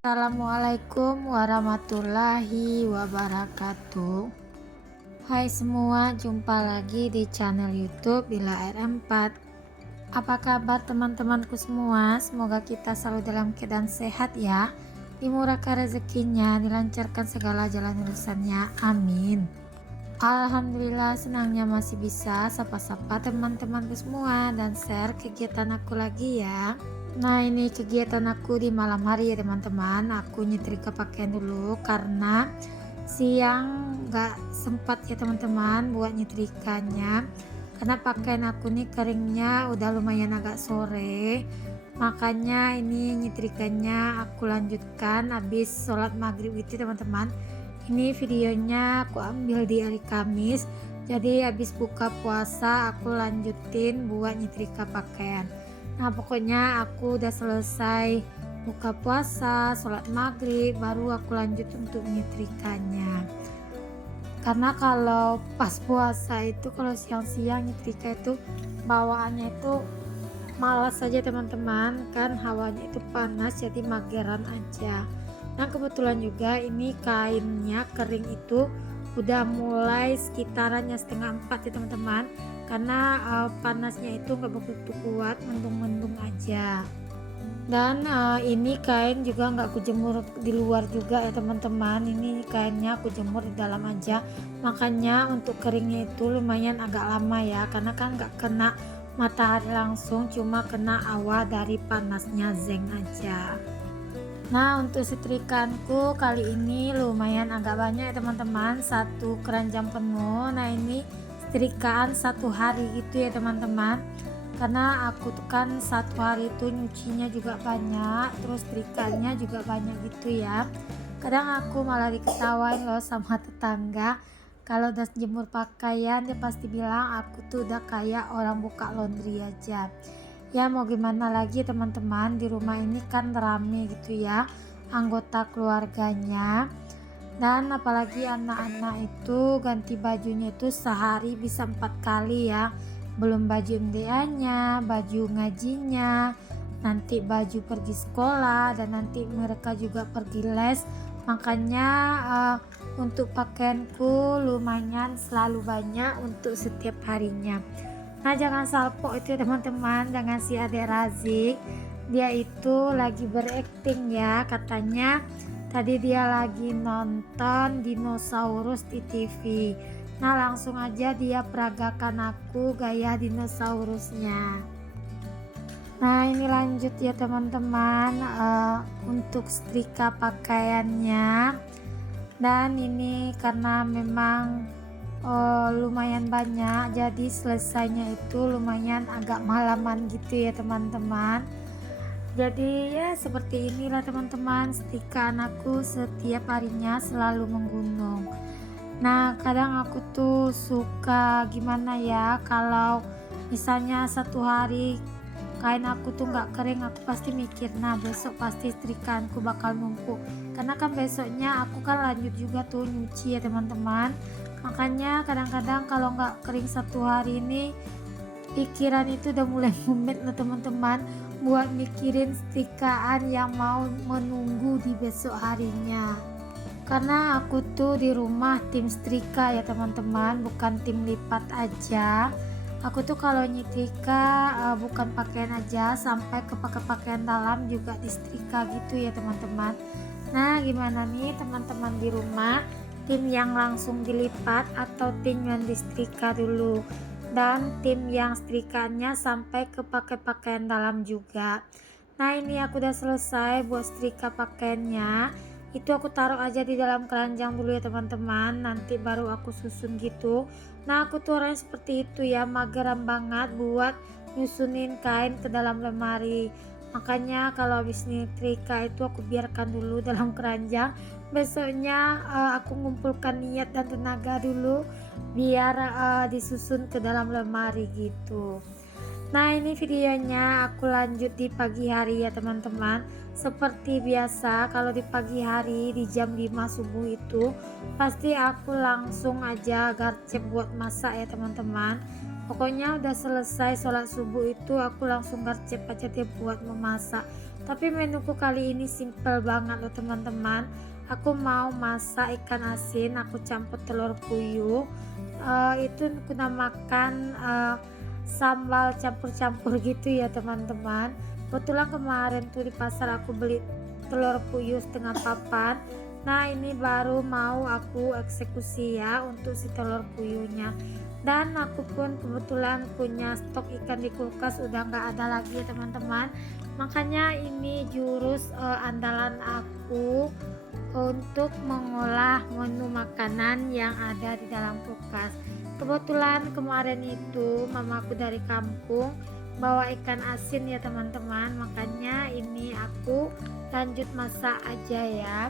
Assalamualaikum warahmatullahi wabarakatuh. Hai semua, jumpa lagi di channel YouTube Bila R4. Apa kabar teman-temanku semua? Semoga kita selalu dalam keadaan sehat ya. Dimurahkan rezekinya, dilancarkan segala jalan urusannya. Amin. Alhamdulillah, senangnya masih bisa sapa-sapa teman-temanku semua dan share kegiatan aku lagi ya. Nah, ini kegiatan aku di malam hari ya teman-teman. Aku nyetrika pakaian dulu karena siang nggak sempat ya teman-teman buat nyetrikanya, karena pakaian aku nih keringnya udah lumayan agak sore. Makanya ini nyetrikanya aku lanjutkan habis sholat maghrib itu teman-teman. Ini videonya aku ambil di hari Kamis, jadi habis buka puasa aku lanjutin buat nyetrika pakaian. Nah, pokoknya aku udah selesai buka puasa, sholat maghrib, baru aku lanjut untuk nyetrikanya. Karena kalau pas puasa itu, kalau siang-siang nyetrika itu bawaannya itu malas saja teman-teman, kan hawanya itu panas jadi mageran aja. Nah, kebetulan juga ini kainnya kering itu udah mulai sekitarannya 3:30 ya teman-teman, karena panasnya itu nggak begitu kuat, mendung-mendung aja. Dan ini kain juga nggak aku jemur di luar juga ya teman-teman, ini kainnya aku jemur di dalam aja. Makanya untuk keringnya itu lumayan agak lama ya, karena kan nggak kena matahari langsung, cuma kena awa dari panasnya zinc aja. Nah, untuk setrikanku kali ini lumayan agak banyak ya teman-teman, satu keranjang penuh. Nah, ini setrikaan satu hari gitu ya teman-teman, karena aku tuh kan satu hari itu nyucinya juga banyak, terus setrikannya juga banyak gitu ya. Kadang aku malah diketawain loh sama tetangga, kalau udah jemur pakaian dia pasti bilang aku tuh udah kayak orang buka laundry aja. Ya mau gimana lagi teman-teman, di rumah ini kan rame gitu ya anggota keluarganya, dan apalagi anak-anak itu ganti bajunya itu sehari bisa 4 kali ya, belum baju MDA-nya, baju ngajinya, nanti baju pergi sekolah, dan nanti mereka juga pergi les. Makanya untuk pakaianku lumayan selalu banyak untuk setiap harinya. Nah, jangan salpok itu ya teman-teman, dengan si adek Razik. Dia itu lagi berakting ya, katanya tadi dia lagi nonton dinosaurus di TV. Nah, langsung aja dia peragakan aku gaya dinosaurusnya. Nah, ini lanjut ya teman-teman, untuk setrika pakaiannya. Dan ini karena memang lumayan banyak, jadi selesainya itu lumayan agak malaman gitu ya teman-teman. Jadi ya seperti inilah teman-teman, setrika anakku setiap harinya selalu menggunung. Nah, kadang aku tuh suka gimana ya, kalau misalnya satu hari kain aku tuh nggak kering, aku pasti mikir, nah besok pasti setrikanku bakal numpuk, karena kan besoknya aku kan lanjut juga tuh nyuci ya teman-teman. Makanya kadang-kadang kalau nggak kering satu hari ini, pikiran itu udah mulai mumet loh teman-teman, buat mikirin setrikaan yang mau menunggu di besok harinya. Karena aku tuh di rumah tim setrika ya teman-teman, bukan tim lipat aja. Aku tuh kalau nyetrika bukan pakaian aja, sampai ke pakaian dalam juga disetrika gitu ya teman-teman. Nah, gimana nih teman-teman di rumah, tim yang langsung dilipat atau tim yang disetrika dulu, dan tim yang setrikanya sampai ke pakaian dalam juga. Nah, ini aku udah selesai buat setrika pakaiannya, itu aku taruh aja di dalam keranjang dulu ya teman-teman, nanti baru aku susun gitu. Nah, aku tuh orangnya seperti itu ya, mageran banget buat nyusunin kain ke dalam lemari. Makanya kalau habis nyetrika itu aku biarkan dulu dalam keranjang, besoknya aku ngumpulkan niat dan tenaga dulu biar disusun ke dalam lemari gitu. Nah, ini videonya aku lanjut di pagi hari ya teman-teman. Seperti biasa, kalau di pagi hari di jam 5 subuh itu pasti aku langsung aja garcep buat masak ya teman-teman. Pokoknya udah selesai sholat subuh itu aku langsung garcep aja deh buat memasak. Tapi menuku kali ini simple banget loh teman-teman. Aku mau masak ikan asin, aku campur telur puyuh. Itu guna makan sambal campur-campur gitu ya teman-teman. Kebetulan kemarin tuh di pasar aku beli telur puyuh setengah papan. Nah ini baru mau aku eksekusi ya untuk si telur puyuhnya. Dan aku pun kebetulan punya stok ikan di kulkas, udah nggak ada lagi ya teman-teman. Makanya ini jurus andalan aku untuk mengolah menu makanan yang ada di dalam kulkas. Kebetulan kemarin itu mamaku dari kampung bawa ikan asin ya teman-teman, makanya ini aku lanjut masak aja ya.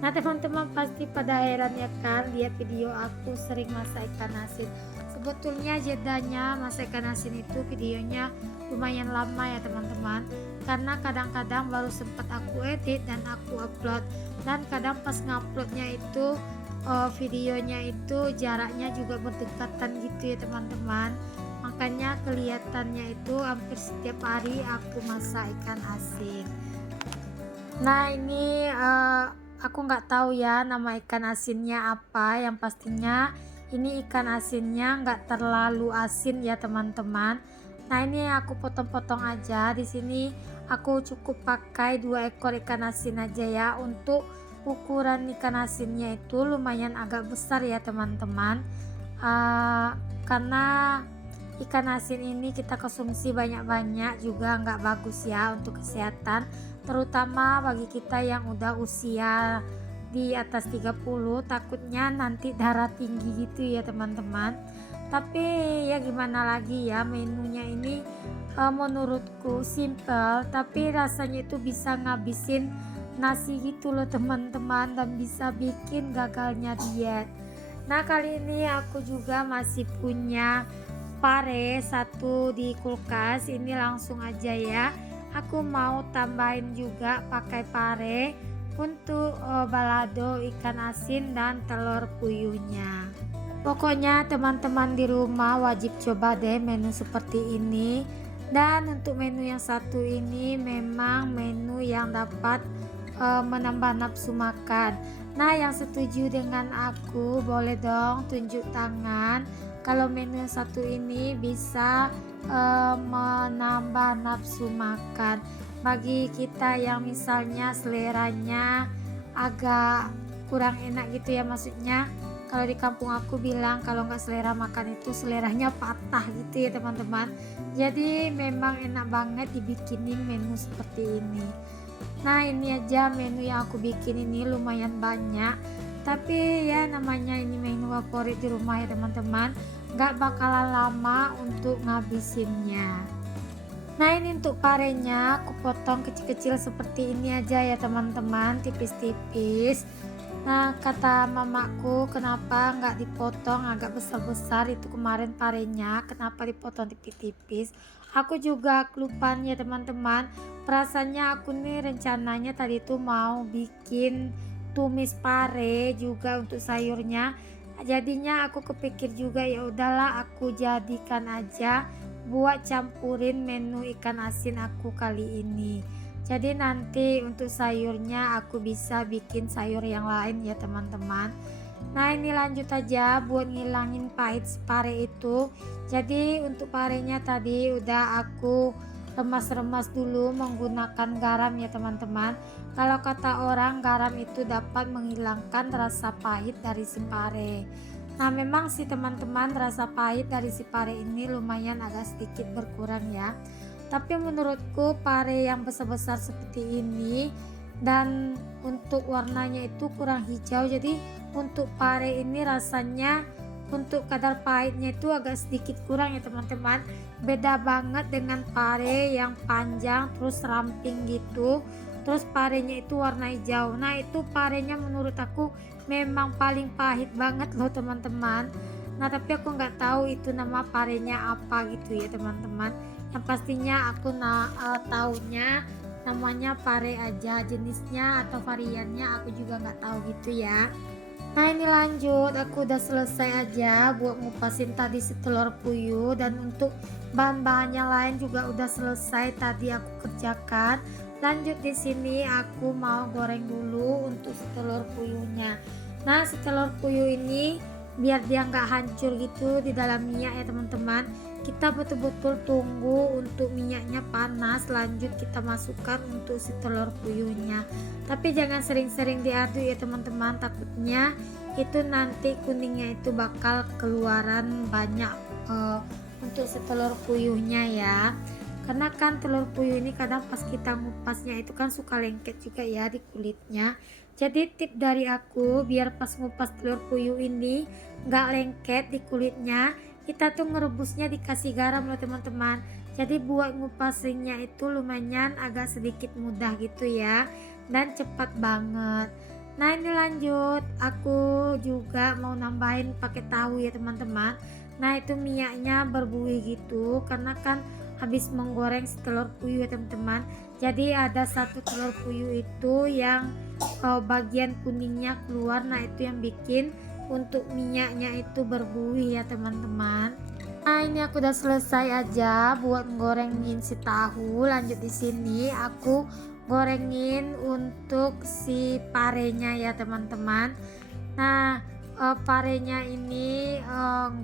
Nah teman-teman pasti pada heran ya kan lihat video aku sering masak ikan asin. Sebetulnya jedanya masak ikan asin itu videonya lumayan lama ya teman-teman, karena kadang-kadang baru sempat aku edit dan aku upload, dan kadang pas nguploadnya itu videonya itu jaraknya juga berdekatan gitu ya teman-teman. Makanya kelihatannya itu hampir setiap hari aku masak ikan asin. Nah ini aku nggak tahu ya nama ikan asinnya apa, yang pastinya ini ikan asinnya nggak terlalu asin ya teman-teman. Nah ini aku potong-potong aja. Di sini aku cukup pakai 2 ekor ikan asin aja ya. Untuk ukuran ikan asinnya itu lumayan agak besar ya teman-teman. Karena ikan asin ini kita konsumsi banyak-banyak juga nggak bagus ya untuk kesehatan, terutama bagi kita yang udah usia di atas 30, takutnya nanti darah tinggi gitu ya teman-teman. Tapi ya gimana lagi ya, menunya ini menurutku simple tapi rasanya itu bisa ngabisin nasi gitu loh teman-teman, dan bisa bikin gagalnya diet. Nah kali ini aku juga masih punya pare satu di kulkas, ini langsung aja ya aku mau tambahin juga pakai pare untuk balado ikan asin dan telur puyuhnya. Pokoknya teman-teman di rumah wajib coba deh menu seperti ini. Dan untuk menu yang satu ini memang menu yang dapat menambah nafsu makan. Nah yang setuju dengan aku boleh dong tunjuk tangan kalau menu yang satu ini bisa menambah nafsu makan. Bagi kita yang misalnya seleranya agak kurang enak gitu ya, maksudnya kalau di kampung aku bilang kalau nggak selera makan itu seleranya patah gitu ya teman-teman. Jadi memang enak banget dibikinin menu seperti ini. Nah ini aja menu yang aku bikin ini lumayan banyak, tapi ya namanya ini menu favorit di rumah ya teman-teman, nggak bakalan lama untuk ngabisinnya. Nah ini untuk parenya aku potong kecil-kecil seperti ini aja ya teman-teman, tipis-tipis. Nah kata mamaku kenapa nggak dipotong agak besar-besar itu kemarin parenya, kenapa dipotong tipis-tipis. Aku juga kelupaan ya teman-teman. Perasaannya aku nih rencananya tadi tuh mau bikin tumis pare juga untuk sayurnya. Jadinya aku kepikir juga ya udahlah aku jadikan aja buat campurin menu ikan asin aku kali ini. Jadi nanti untuk sayurnya aku bisa bikin sayur yang lain ya teman-teman. Nah ini lanjut aja buat ngilangin pahit pare itu. Jadi untuk parenya tadi udah aku remas-remas dulu menggunakan garam ya teman-teman. Kalau kata orang garam itu dapat menghilangkan rasa pahit dari si pare. Nah memang sih teman-teman rasa pahit dari si pare ini lumayan agak sedikit berkurang ya. Tapi menurutku pare yang besar-besar seperti ini dan untuk warnanya itu kurang hijau, jadi untuk pare ini rasanya untuk kadar pahitnya itu agak sedikit kurang ya teman-teman. Beda banget dengan pare yang panjang terus ramping gitu, terus parenya itu warna hijau. Nah itu parenya menurut aku memang paling pahit banget loh teman-teman. Nah tapi aku nggak tahu itu nama parenya apa gitu ya teman-teman. Yang pastinya aku taunya namanya pare aja, jenisnya atau variannya aku juga nggak tahu gitu ya. Nah ini lanjut, aku udah selesai aja buat ngupasin tadi si telur puyuh, dan untuk bahan-bahannya lain juga udah selesai tadi aku kerjakan. Lanjut di sini aku mau goreng dulu untuk si telur puyuhnya. Nah, si telur puyuh ini biar dia nggak hancur gitu di dalam minyak ya teman-teman. Kita betul-betul tunggu untuk minyaknya panas, lanjut kita masukkan untuk si telur puyuhnya. Tapi jangan sering-sering diaduk ya teman-teman, takutnya itu nanti kuningnya itu bakal keluaran banyak untuk si telur puyuhnya ya. Karena kan telur puyuh ini kadang pas kita ngupasnya itu kan suka lengket juga ya di kulitnya. Jadi tip dari aku biar pas ngupas telur puyuh ini nggak lengket di kulitnya, kita tuh ngerebusnya dikasih garam loh teman-teman. Jadi buat ngupasinnya itu lumayan agak sedikit mudah gitu ya, dan cepat banget. Nah ini lanjut, aku juga mau nambahin pakai tahu ya teman-teman. Nah itu minyaknya berbuih gitu karena kan habis menggoreng si telur puyuh ya teman-teman. Jadi ada satu telur puyuh itu yang bagian kuningnya keluar, nah itu yang bikin untuk minyaknya itu berbuih ya teman-teman. Nah ini aku udah selesai aja buat gorengin si tahu. Lanjut di sini aku gorengin untuk si parenya ya teman-teman. Nah parenya ini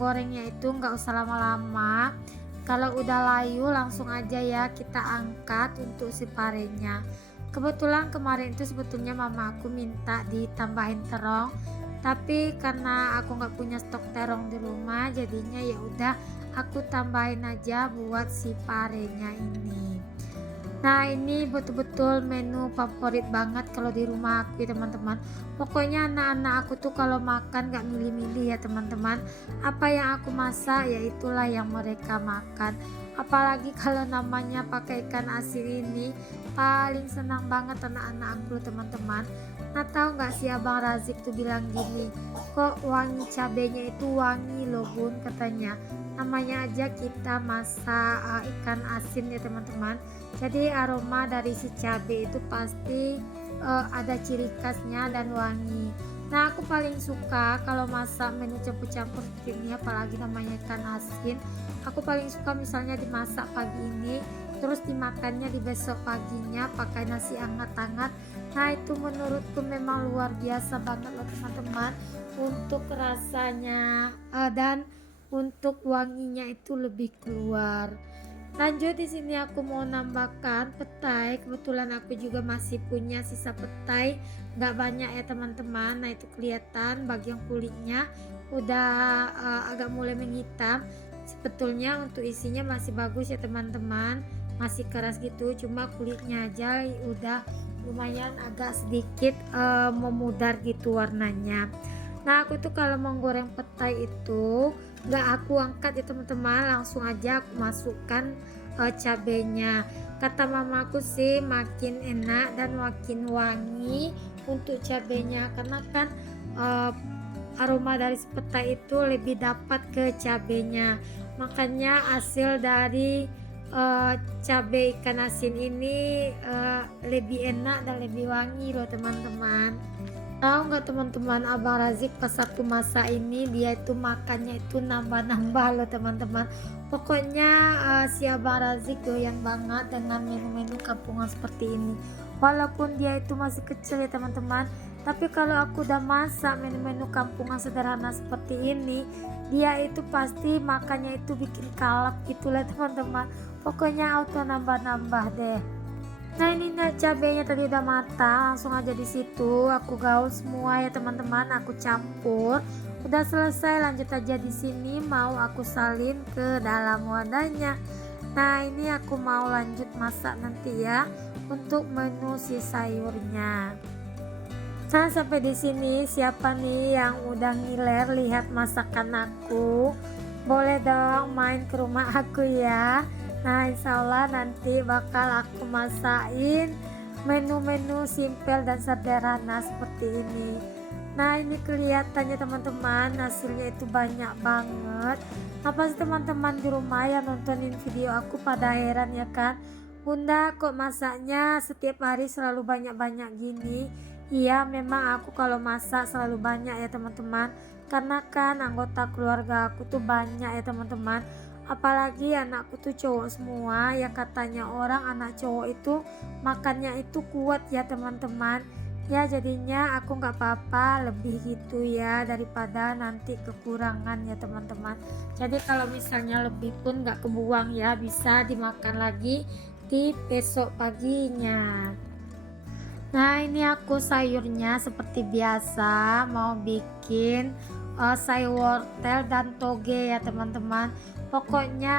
gorengnya itu nggak usah lama-lama. Kalau udah layu langsung aja ya kita angkat untuk si parenya. Kebetulan kemarin itu sebetulnya mama aku minta ditambahin terong, tapi karena aku nggak punya stok terong di rumah, jadinya ya udah aku tambahin aja buat si parenya ini. Nah ini betul-betul menu favorit banget kalau di rumah aku ya teman-teman. Pokoknya anak-anak aku tuh kalau makan gak milih-milih ya teman-teman. Apa yang aku masak ya itulah yang mereka makan. Apalagi kalau namanya pakai ikan asin ini, paling senang banget anak-anak aku teman-teman. Nah tahu nggak sih abang Razik tuh bilang gini, kok wangi cabenya itu wangi loh bun katanya. Namanya aja kita masak ikan asin ya teman-teman. Jadi aroma dari si cabai itu pasti ada ciri khasnya dan wangi. Nah aku paling suka kalau masak menu campur-campur seperti ini, apalagi namanya ikan asin. Aku paling suka misalnya dimasak pagi ini, terus dimakannya di besok paginya pakai nasi hangat-hangat. Nah itu menurutku memang luar biasa banget loh teman-teman, untuk rasanya dan untuk wanginya itu lebih keluar. Lanjut di sini aku mau nambahkan petai. Kebetulan aku juga masih punya sisa petai, nggak banyak ya teman-teman. Nah itu kelihatan bagian kulitnya udah agak mulai menghitam. Sebetulnya untuk isinya masih bagus ya teman-teman, masih keras gitu. Cuma kulitnya aja udah lumayan agak sedikit memudar gitu warnanya. Nah aku tuh kalau menggoreng petai itu nggak aku angkat ya teman-teman, langsung aja aku masukkan cabenya. Kata mamaku sih makin enak dan makin wangi untuk cabenya, karena kan aroma dari petai itu lebih dapat ke cabenya. Makanya hasil dari cabai ikan asin ini lebih enak dan lebih wangi loh teman-teman. Tahu nggak teman-teman, abang Razik pas aku masak ini dia itu makannya itu nambah-nambah loh teman-teman. Pokoknya si abang Razik doyan banget dengan menu-menu kampungan seperti ini. Walaupun dia itu masih kecil ya teman-teman, tapi kalau aku udah masak menu-menu kampungan sederhana seperti ini, dia itu pasti makannya itu bikin kalap gitulah teman-teman. Pokoknya auto nambah-nambah deh. Nah ini cabenya tadi udah matang, langsung aja di situ aku gaul semua ya teman-teman, aku campur. Udah selesai, lanjut aja di sini mau aku salin ke dalam wadahnya. Nah ini aku mau lanjut masak nanti ya untuk menu si sayurnya. Nah sampai di sini siapa nih yang udah ngiler lihat masakan aku? Boleh dong main ke rumah aku ya. Nah insya Allah nanti bakal aku masakin menu-menu simpel dan sederhana seperti ini. Nah ini kelihatannya teman-teman hasilnya itu banyak banget. Apa sih teman-teman di rumah yang nontonin video aku pada heran ya kan, Bunda kok masaknya setiap hari selalu banyak-banyak gini? Iya memang aku kalau masak selalu banyak ya teman-teman, karena kan anggota keluarga aku tuh banyak ya teman-teman. apalagi anakku tuh cowok semua, ya katanya orang anak cowok itu makannya itu kuat ya teman-teman. Ya jadinya aku nggak apa-apa lebih gitu ya, daripada nanti kekurangan ya teman-teman. Jadi kalau misalnya lebih pun nggak kebuang ya, bisa dimakan lagi di besok paginya. Nah ini aku sayurnya seperti biasa mau bikin sayur wortel dan toge ya teman-teman. Pokoknya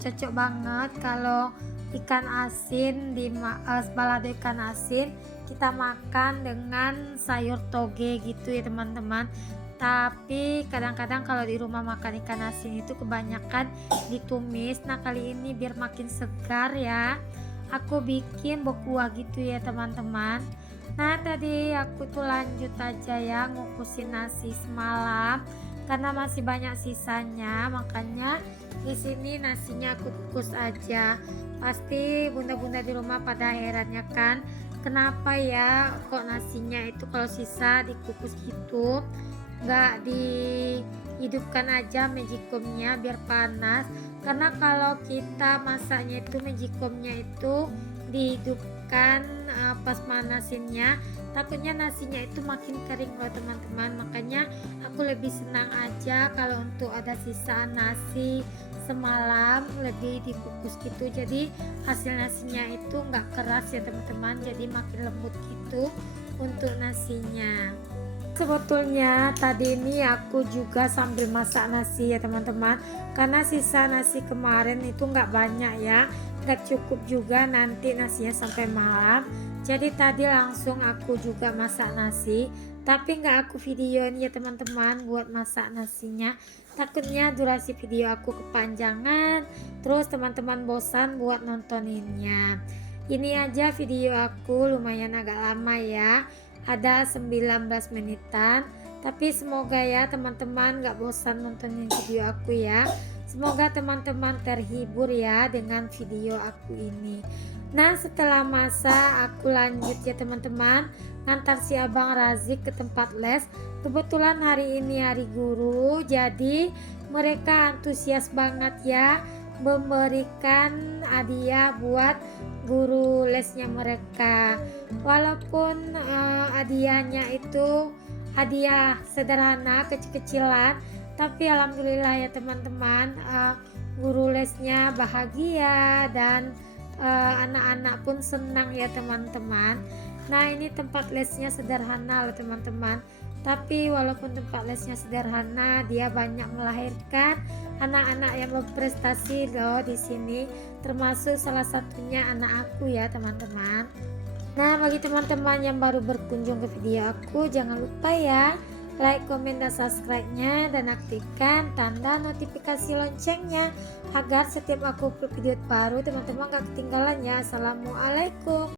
cocok banget kalau ikan asin balado ikan asin kita makan dengan sayur toge gitu ya teman-teman. Tapi kadang-kadang kalau di rumah makan ikan asin itu kebanyakan ditumis. Nah kali ini biar makin segar ya, aku bikin berkuah gitu ya teman-teman. Nah tadi aku tuh lanjut aja ya ngukusin nasi semalam karena masih banyak sisanya, makanya di sini nasinya aku kukus aja. Pasti bunda-bunda di rumah pada herannya kan, kenapa ya kok nasinya itu kalau sisa dikukus gitu, nggak dihidupkan aja magicomnya biar panas. Karena kalau kita masaknya itu magicomnya itu dihidupkan pas manasinnya, takutnya nasinya itu makin kering loh teman-teman. Makanya aku lebih senang aja kalau untuk ada sisa nasi semalam lebih dikukus gitu, jadi hasil nasinya itu nggak keras ya teman-teman, jadi makin lembut gitu untuk nasinya. Sebetulnya tadi ini aku juga sambil masak nasi ya teman-teman, karena sisa nasi kemarin itu nggak banyak ya, nggak cukup juga nanti nasinya sampai malam. Jadi tadi langsung aku juga masak nasi, tapi nggak aku videoin ya teman-teman buat masak nasinya, takutnya durasi video aku kepanjangan terus teman-teman bosan buat nontoninnya. Ini aja video aku lumayan agak lama ya, ada 19 menitan, tapi semoga ya teman-teman gak bosan nontonin video aku ya. Semoga teman-teman terhibur ya dengan video aku ini. Nah setelah masak aku lanjut ya teman-teman, ngantar si abang Razik ke tempat les. Kebetulan hari ini hari guru, jadi mereka antusias banget ya memberikan hadiah buat guru lesnya mereka. Walaupun hadiahnya itu hadiah sederhana kecil-kecilan, tapi alhamdulillah ya teman-teman, guru lesnya bahagia dan anak-anak pun senang ya teman-teman. Nah ini tempat lesnya sederhana loh teman-teman, tapi walaupun tempat lesnya sederhana, dia banyak melahirkan anak-anak yang berprestasi loh di sini, termasuk salah satunya anak aku ya teman-teman. Nah bagi teman-teman yang baru berkunjung ke video aku, jangan lupa ya like, komen, dan subscribe-nya, dan aktifkan tanda notifikasi loncengnya agar setiap aku upload video baru teman-teman gak ketinggalan ya. Assalamualaikum.